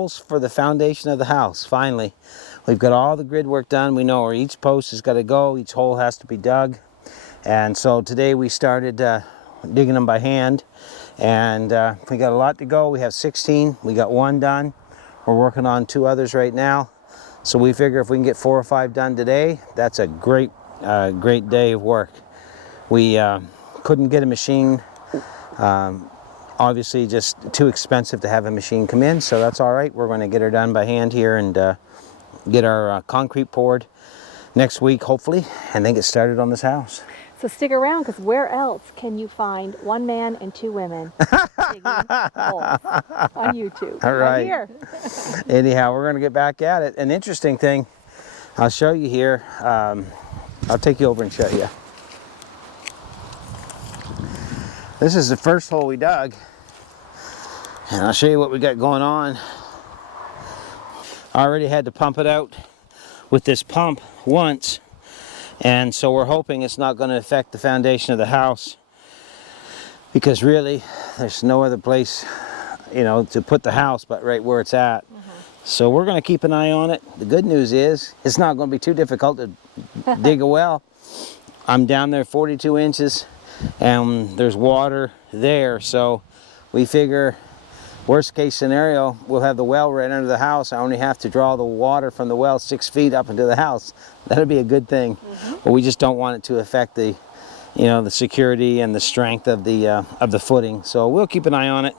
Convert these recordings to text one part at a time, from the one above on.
For the foundation of the house. Finally, we've got all the grid work done. We know where each post has got to go, each hole has to be dug, and so today we started digging them by hand, and we got a lot to go. We have 16. We got one done. We're working on 2 others right now, so we figure if we can get 4 or 5 done today, that's a great day of work. We couldn't get a machine. Obviously just too expensive to have a machine come in, so that's all right. We're going to get her done by hand here and get our concrete poured next week, hopefully, and then get started on this house. So stick around, because where else can you find 1 man and 2 women digging holes on YouTube? All right. Here. Anyhow, we're going to get back at it. An interesting thing, I'll show you here. I'll take you over and show you. This is the first hole we dug, and I'll show you what we got going on. I already had to pump it out with this pump once, and so we're hoping it's not going to affect the foundation of the house, because really there's no other place, you know, to put the house but right where it's at. So we're going to keep an eye on it. The good news is it's not going to be too difficult to dig a well. I'm down there 42 inches. And there's water there, so we figure worst case scenario, we'll have the well right under the house. I only have to draw the water from the well 6 feet up into the house. That'd be a good thing. But we just don't want it to affect the, you know, the security and the strength of the footing. So we'll keep an eye on it.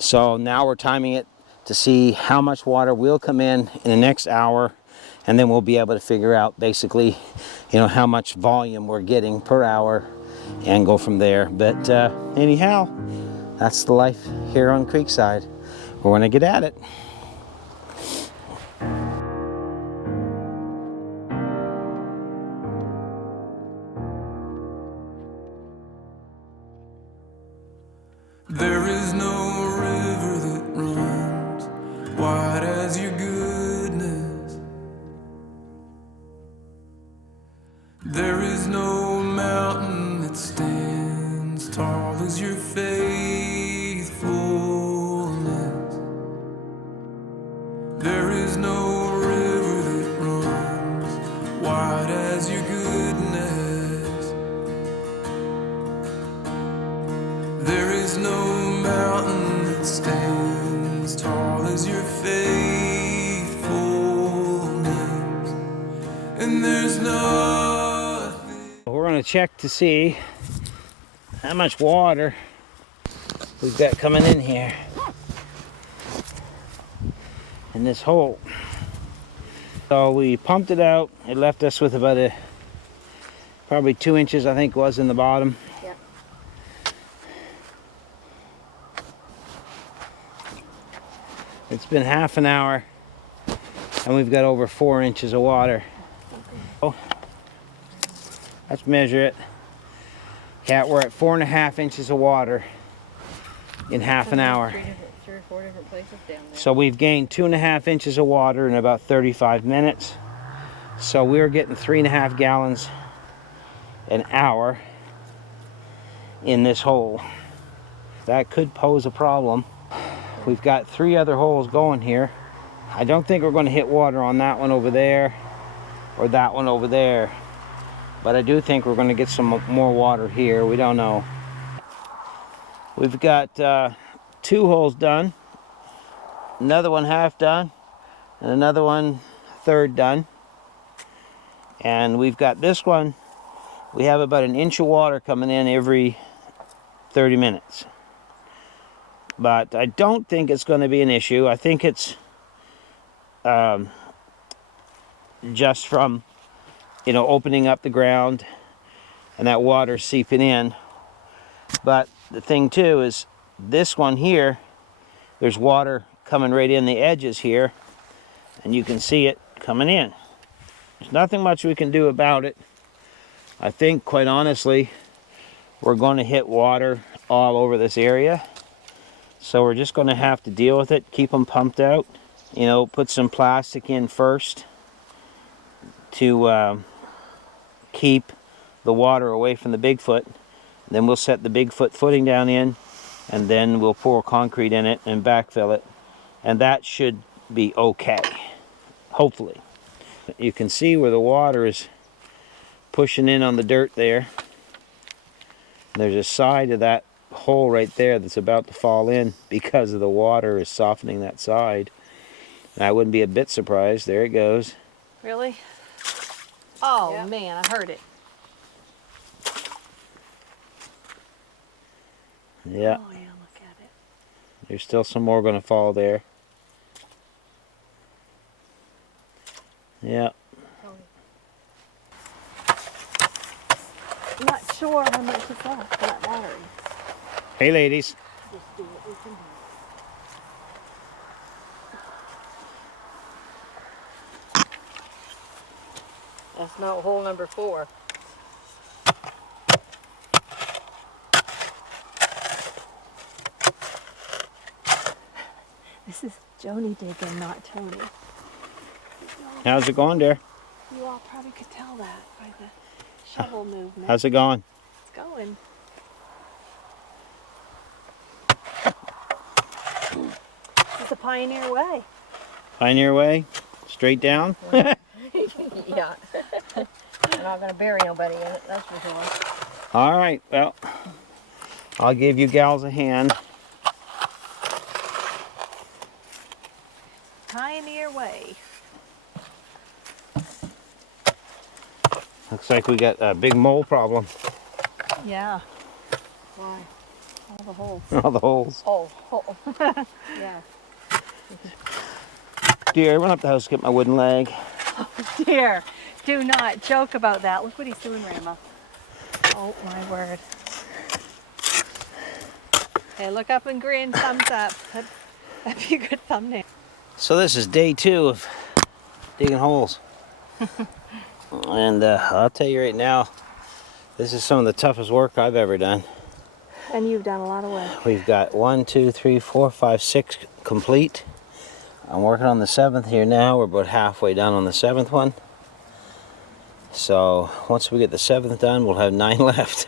So now we're timing it to see how much water will come in the next hour, and then we'll be able to figure out basically, you know, how much volume we're getting per hour, and go from there. But anyhow, that's the life here on Creekside. We're going to get at it. There is no river that runs wide as your goodness. There is no mountain that stands tall as your faithfulness. There is no river that runs wide as your goodness. There is no mountain that stands tall as your faithfulness. And there's nothing. We're going to check to see how much water we've got coming in here in this hole. So we pumped it out. It left us with about probably 2 inches, I think, was in the bottom. Yep. It's been half an hour and we've got over 4 inches of water. Oh, let's measure it. Yeah, we're at 4.5 inches of water in half an hour. 3 or 4 different places down there. So we've gained 2.5 inches of water in about 35 minutes. So we're getting 3.5 gallons an hour in this hole. That could pose a problem. We've got 3 other holes going here. I don't think we're going to hit water on that one over there or that one over there. But I do think we're going to get some more water here. We don't know. We've got 2 holes done, another one half done, and another one third done. And we've got this one, we have about 1 inch of water coming in every 30 minutes. But I don't think it's going to be an issue. I think it's just from, you know, opening up the ground and that water seeping in. But the thing too is this one here, there's water coming right in the edges here, and you can see it coming in. There's nothing much we can do about it. I think, quite honestly, we're going to hit water all over this area. So we're just going to have to deal with it, keep them pumped out. You know, put some plastic in first to keep the water away from the Bigfoot. Then we'll set the Bigfoot footing down in, and then we'll pour concrete in it and backfill it. And that should be okay, hopefully. You can see where the water is pushing in on the dirt there. There's a side of that hole right there that's about to fall in because of the water is softening that side. And I wouldn't be a bit surprised. There it goes. Really? Oh, Yep. man, I heard it. Yeah, Oh, yeah, look at it. there's still some more going to fall there. Yeah. I'm not sure how much is left for that battery. Hey, ladies. Just do what we can do. That's not hole number 4. This is Joni digging, not Tony. How's it going there? You all probably could tell that by the shovel movement. How's it going? It's going. It's the Pioneer Way. Pioneer Way? Straight down? Yeah. We're not going to bury nobody in it, that's for sure. All right, well, I'll give you gals a hand. Pioneer Way. Looks like we got a big mole problem. Yeah, Why? all the holes. All the holes. Oh. Yeah. Dear, I went up the house to get my wooden leg. Dear, do not joke about that. Look what he's doing, Rama. Oh, my word. Hey, look up and grin, thumbs up. That'd be a good thumbnail. So this is day 2 of digging holes. And I'll tell you right now, this is some of the toughest work I've ever done. And you've done a lot of work. We've got 1, 2, 3, 4, 5, 6 complete. I'm working on the 7th here now. We're about halfway done on the 7th one. So once we get the 7th done, we'll have 9 left.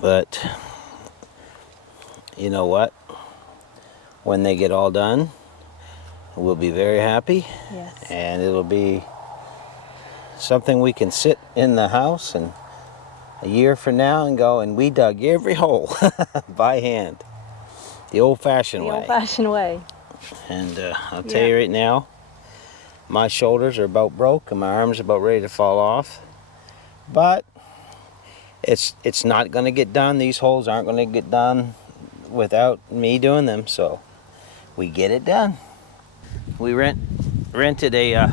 But you know what? When they get all done, we'll be very happy. Yes. And it'll be something we can sit in the house and a year from now and go, and we dug every hole by hand, the old-fashioned The way. old-fashioned way. And I'll tell you right now, my shoulders are about broke and my arms are about ready to fall off. But it's not going to get done. These holes aren't going to get done without me doing them. So we get it done. We rented a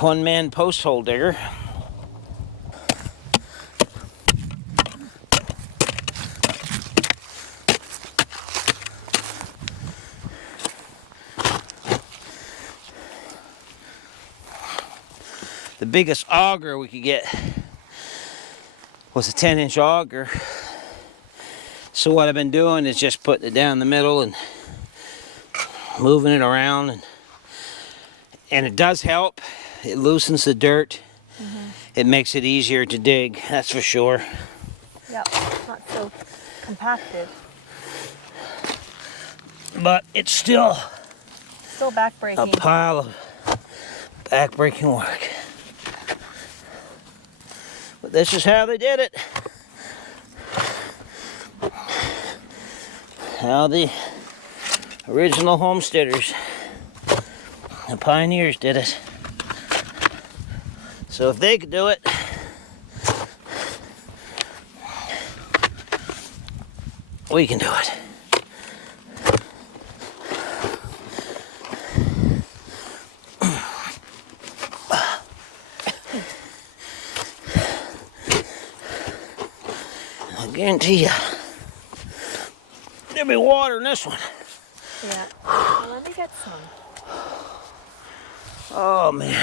one-man post hole digger. The biggest auger we could get was a 10-inch auger. So what I've been doing is just putting it down the middle and moving it around, and it does help. It loosens the dirt. It makes it easier to dig, that's for sure. Yep, not so compacted. But it's still Still a backbreaking. pile of back-breaking work. But this is how they did it. How the original homesteaders, the pioneers, did it. So if they could do it, we can do it. I guarantee you, there'll be water in this one. Yeah. Well, let me get some. Oh man.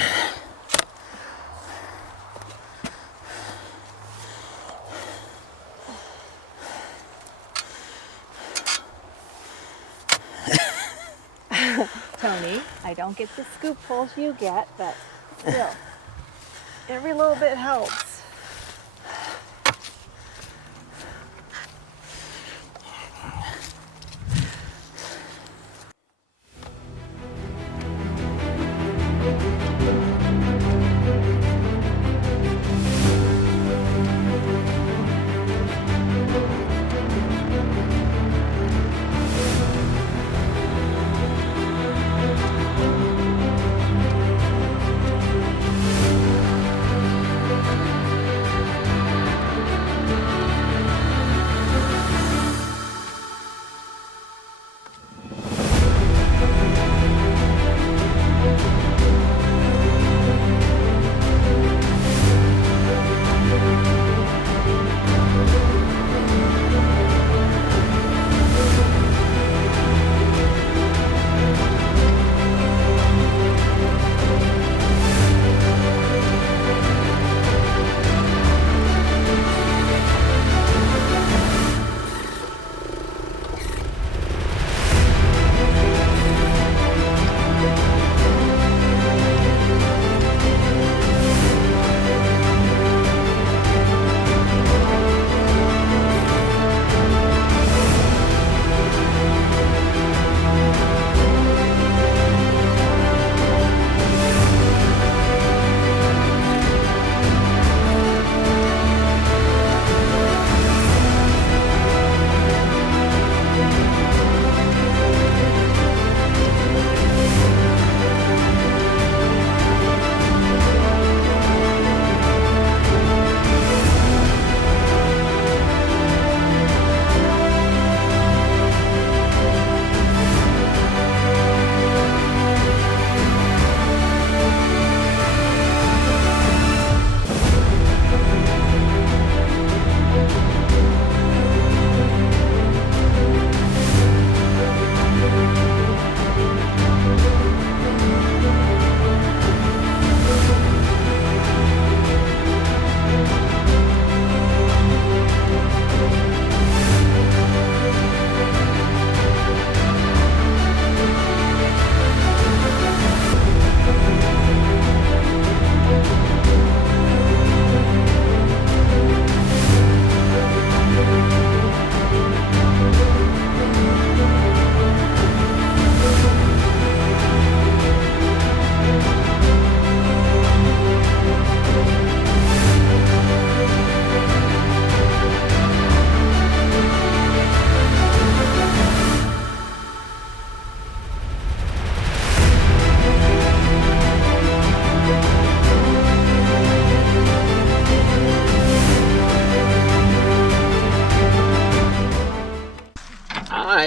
Tony, I don't get the scoopfuls you get, but still, every little bit helps.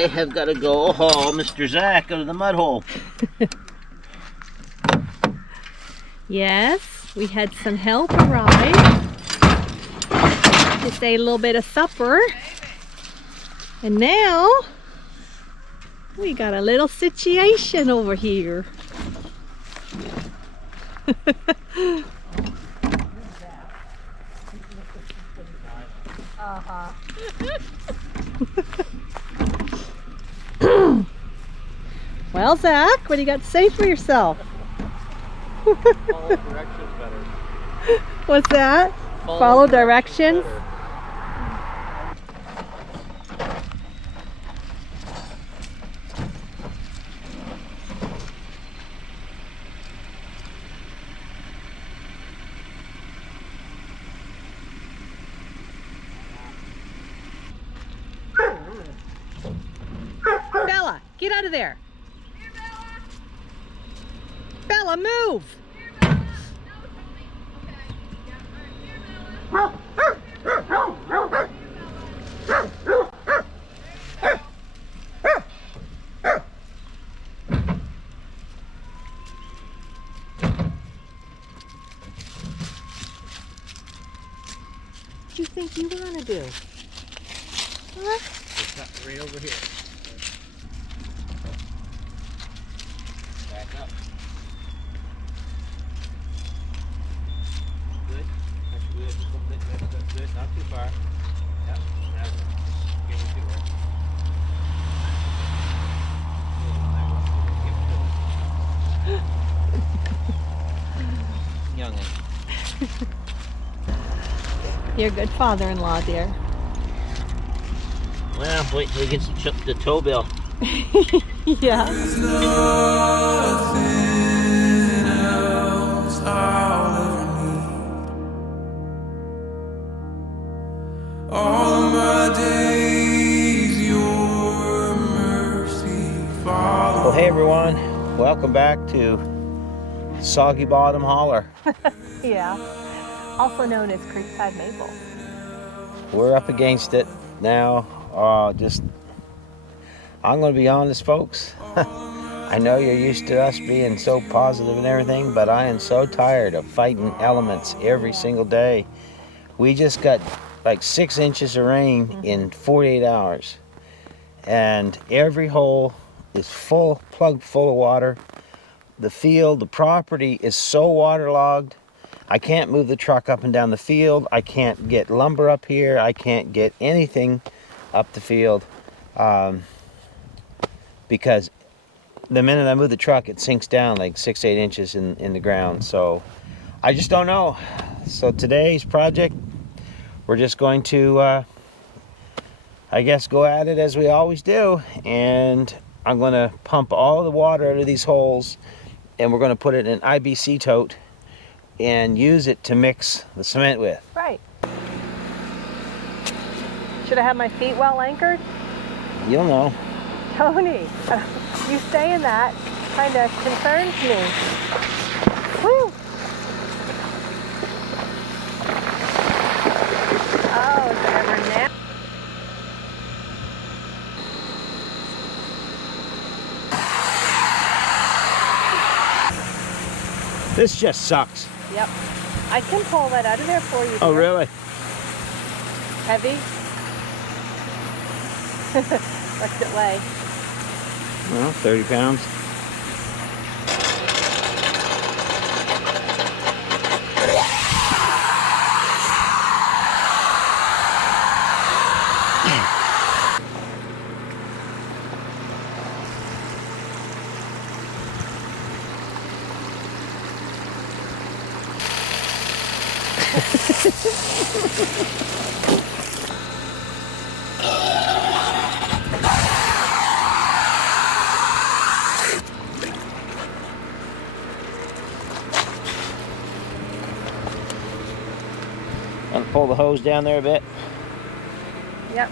I have got to go haul Mr. Zach out of the mud hole. Yes, we had some help arrive. Just ate a little bit of supper. And now we got a little situation over here. Well, Zach, what do you got to say for yourself? Follow directions better. What's that? Follow directions? better. Bella, get out of there. Bella, move. What do you think you were going to do? Huh? It's right over here. Back up. Good. That's good. Just a little bit. That's good. Not too far. Yep. That's give it to her. Youngin. You're a good father-in-law, dear. Well, wait till he gets the tow bill. Yeah. There's nothing else I'll ever need. All of my days, your mercy follows. Well, hey everyone. Welcome back to Soggy Bottom Holler. Yeah. Also known as Creekside Maple. We're up against it now. I'm going to be honest, folks. I know you're used to us being so positive and everything, but I am so tired of fighting elements every single day. We just got like 6 inches of rain in 48 hours. And every hole is plugged full of water. The field, the property is so waterlogged. I can't move the truck up and down the field. I can't get lumber up here. I can't get anything up the field because the minute I move the truck, it sinks down like 6-8 inches in the ground. So I just don't know. So today's project, we're just going to, I guess, go at it as we always do. And I'm going to pump all the water out of these holes, and we're going to put it in an IBC tote and use it to mix the cement with. Right. Should I have my feet well anchored? You'll know. Tony, you saying that kind of concerns me. Woo! Oh, is it ever now? This just sucks. Yep. I can pull that out of there for you. Oh, dear. really? Heavy? What's it weigh? Well, 30 pounds. Want to pull the hose down there a bit? Yep.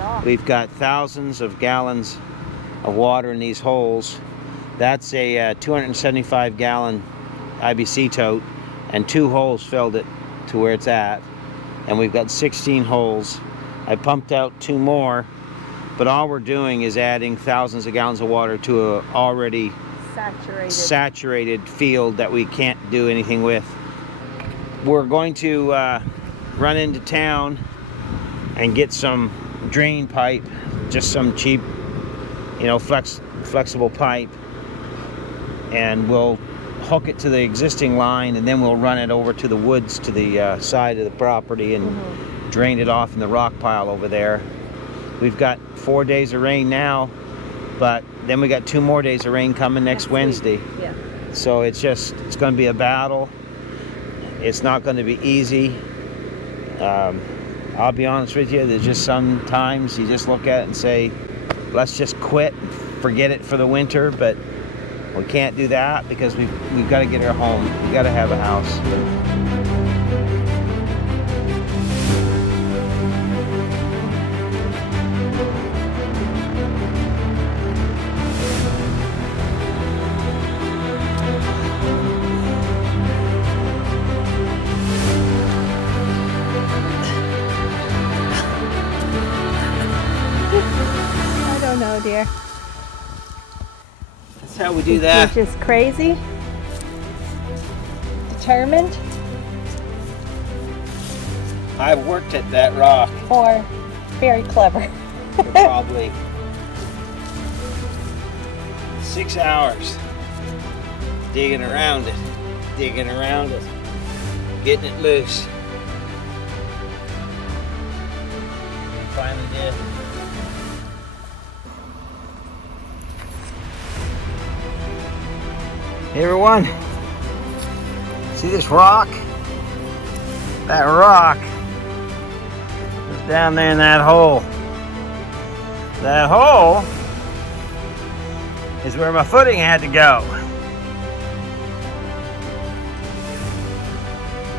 Oh. We've got thousands of gallons of water in these holes. That's a 275 gallon IBC tote, and 2 holes filled it to where it's at. and we've got 16 holes. I pumped out 2 more, but all we're doing is adding thousands of gallons of water to a already saturated field that we can't do anything with. We're going to run into town and get some drain pipe, just some cheap, flexible pipe, and we'll hook it to the existing line, and then we'll run it over to the woods to the side of the property and drain it off in the rock pile over there. We've got 4 days of rain now, but then we got 2 more days of rain coming next Wednesday. Yeah. So it's going to be a battle. It's not going to be easy. I'll be honest with you, there's just sometimes you just look at it and say, let's just quit and forget it for the winter, but we can't do that because we've got to get her home. We've got to have a house. I don't know, dear. That's how we do that. You're just crazy, determined, I've worked at that rock or very clever. for probably 6 hours digging around it, getting it loose. Finally did. Hey everyone, see this rock? That rock is down there in that hole. That hole is where my footing had to go.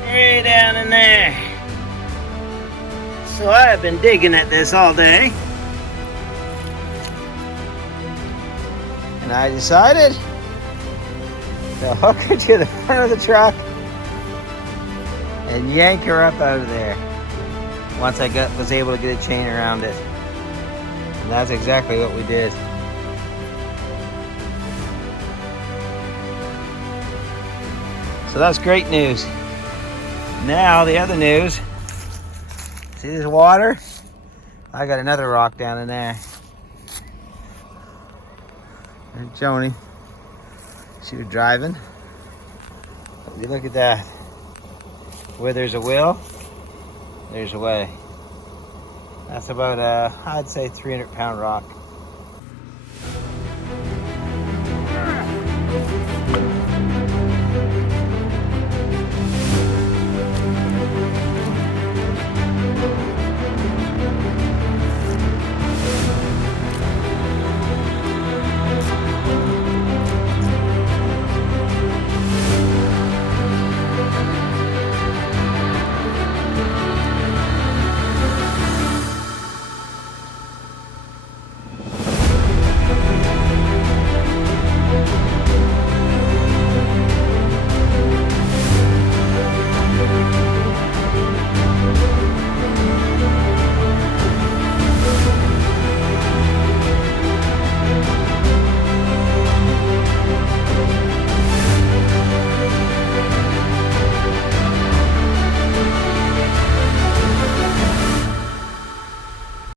Way down in there. So I have been digging at this all day. And I decided to hook her to the front of the truck and yank her up out of there once I was able to get a chain around it. And that's exactly what we did. So that's great news. Now the other news, see this water? I got another rock down in there. There's Joni. She was driving. You look at that. Where there's a will, there's a way. That's about I'd say 300-pound rock.